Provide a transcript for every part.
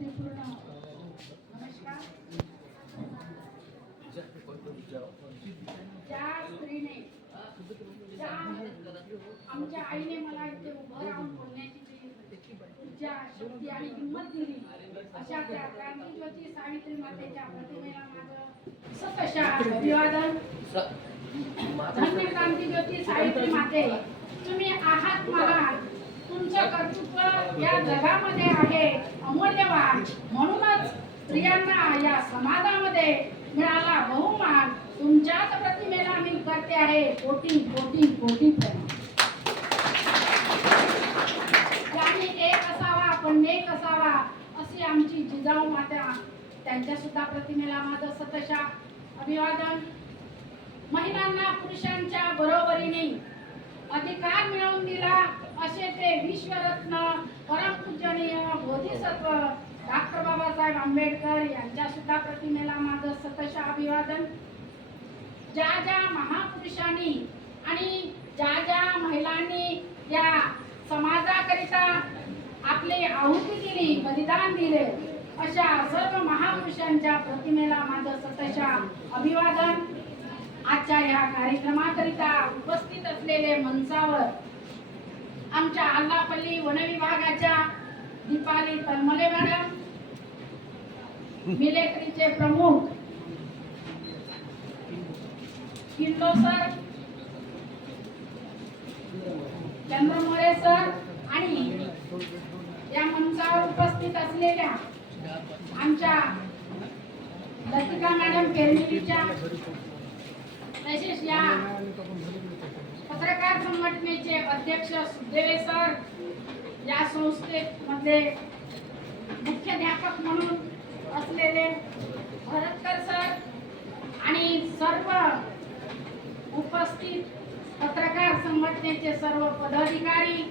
भक्तिपूर्ण नमस्कार. ज्या स्त्रीने आमच्या आईने मला इथे उभं राहून बोलण्याची ऊर्जा, शक्ती आणि हिंमत दिली, अशा त्या क्रांतिज्योती सावित्री मातेच्या प्रतिमेला माझं सतशा अभिवादन. धन्य क्रांतिज्योती सावित्री माते, तुम्ही आहात महान. तुमचं कर्तृत्व या जगामध्ये आहे अमूल्यवान. म्हणूनच स्त्रियांना या समाजामध्ये मिळाला बहुमान. तुमच्याच प्रतिमेला मी करते आहे कोटी कोटी कोटी प्रणाम. ज्यांनी एक असावा पण नेक असावा अशी आमची जिजाऊ माता, त्यांच्या सुद्धा प्रतिमेला माझं सतशा अभिवादन. महिलांना पुरुषांच्या बरोबरीने अधिकार मिळवून दिला असे ते विश्वरत्न परमपूजनीय बोधिसत्व डॉक्टर बाबासाहेब आंबेडकर यांच्या सुद्धा प्रतिमेला माझं सतशा अभिवादन. ज्या ज्या महापुरुषांनी आणि ज्या महिलांनी या समाजाकरिता आपली आहुती दिली, बलिदान दिले, अशा सर्व महापुरुषांच्या प्रतिमेला माझं सतशा अभिवादन. आजच्या या कार्यक्रमाकरिता उपस्थित असलेले मंचावर आमच्या आल्लापल्ली वनविभागाच्या दीपाली तलमले मॅडम, मिलिटरीचे प्रमुख किल्लो सर, चंद्रमोळे सर आणि या मंचावर उपस्थित असलेल्या आमच्या लतिका मॅडम केरमिलीच्या, तसेच या पत्रकार संघटनेचे अध्यक्ष सुदेवे सर, या संस्थेमध्ये मुख्याध्यापक म्हणून असलेले भरतकर सर आणि सर्व उपस्थित पत्रकार संघटनेचे सर्व पदाधिकारी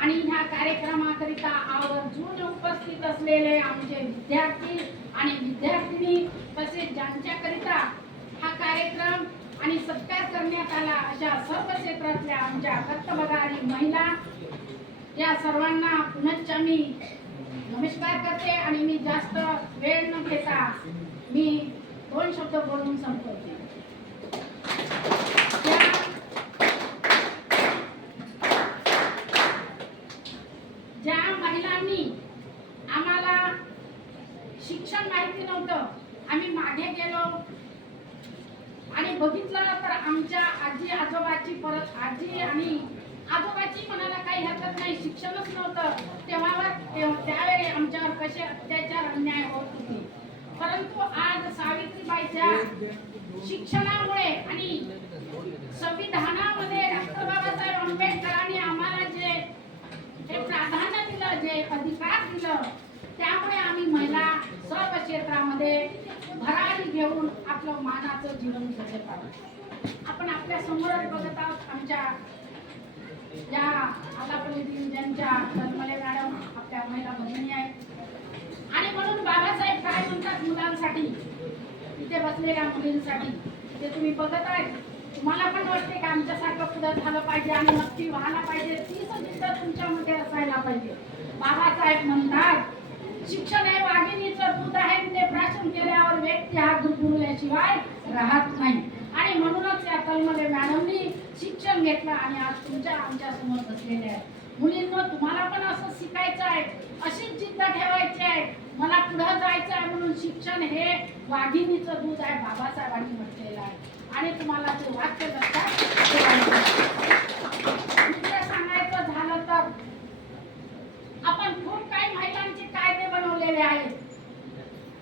आणि ह्या कार्यक्रमाकरिता आवर्जून उपस्थित असलेले आमचे विद्यार्थी आणि विद्यार्थिनी, तसेच ज्यांच्याकरिता हा कार्यक्रम आणि सत्कार करण्यात आला अशा सर्व क्षेत्रातल्या आमच्या कर्तबगारी महिला, या सर्वांना पुनश्च मी नमस्कार करते. आणि मी जास्त वेळ न घेता मी 2 शब्द बोलून संपवते. ज्या महिलांनी आम्हाला शिक्षण माहिती नव्हतं, आम्ही मागे गेलो आणि बघितलं तर आमच्या आजी आजोबाची आजी आणि आजोबाची म्हणायला काही हरकत नाही, शिक्षणच नव्हतं त्यावेळी आमच्यावर कसे अत्याचार अन्याय होत होते. परंतु आज सावित्रीबाईच्या शिक्षणामुळे आणि संविधानामध्ये डॉक्टर बाबासाहेब आंबेडकरांनी आम्हाला जे हे प्राधान्य दिलं, जे अधिकार दिलं, त्यामुळे आम्ही महिला सर्व क्षेत्रामध्ये भरारी घेऊन आपलं मानाचं जीवन जगत आहोत. आपण आपल्या समोरच बघत आहोत आमच्या या आलापल्ली ज्यांच्या तलमले मॅडम आपल्या महिला भगिनी आहेत. आणि म्हणून बाबासाहेब काय म्हणतात मुलांसाठी, इथे बसलेल्या मुलींसाठी, ते तुम्ही बघत आहे, तुम्हाला पण वाटते की आमच्यासारखं पुढे झालं पाहिजे आणि नक्की व्हायला पाहिजे, ती सदिच्छा तुमच्यामध्ये असायला पाहिजे. बाबासाहेब म्हणतात शिक्षण हे वाघिणीचं दूध आहे, ते प्राशन केल्यावर व्यक्ती हा दुर्बुरल्याशिवाय राहत नाही. आणि म्हणूनच या तलमले मॅडमनी शिक्षण घेतलं आणि आज आमच्या समोर बसलेले आहेत. मुलींनो, तुम्हाला पण असं शिकायचं आहे, अशीच जिद्द ठेवायची आहे, मला पुढे जायचं आहे. म्हणून शिक्षण हे वाघिणीचं दूध आहे, बाबासाहेबांनी म्हटलेलं आहे. आणि तुम्हाला ते वाक्य लक्षात सांगायचं झालं तर आपण खूप काही महिलांचे कायदे बनवलेले आहेत,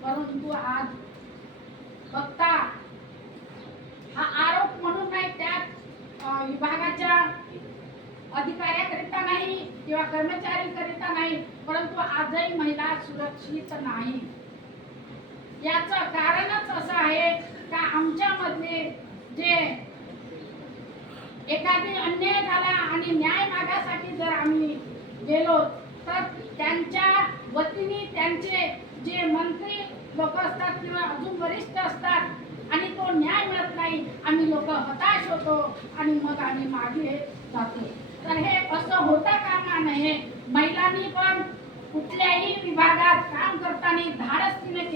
परंतु आज बघता हा आरोप म्हणून नाही, त्यात विभागाच्या अधिकाऱ्याकरिता नाही किंवा कर्मचारीकरिता नाही, परंतु आजही महिला सुरक्षित नाही. याचं कारणच असं आहे का आमच्यामधले जे एखादी अन्याय झाला आणि न्याय मागासाठी जर आम्ही गेलो तर त्यांच्या वतीने त्यांचे जे मंत्री लोक असतात किंवा अजून वरिष्ठ असतात आणि तो न्याय मिळत नाही, आम्ही लोक हताश होतो आणि मग आम्ही मागे जातो. तर हे असं होता कामा नये. महिलांनी पण कुठल्याही विभागात काम करताना आणि धाडस तिने केलं.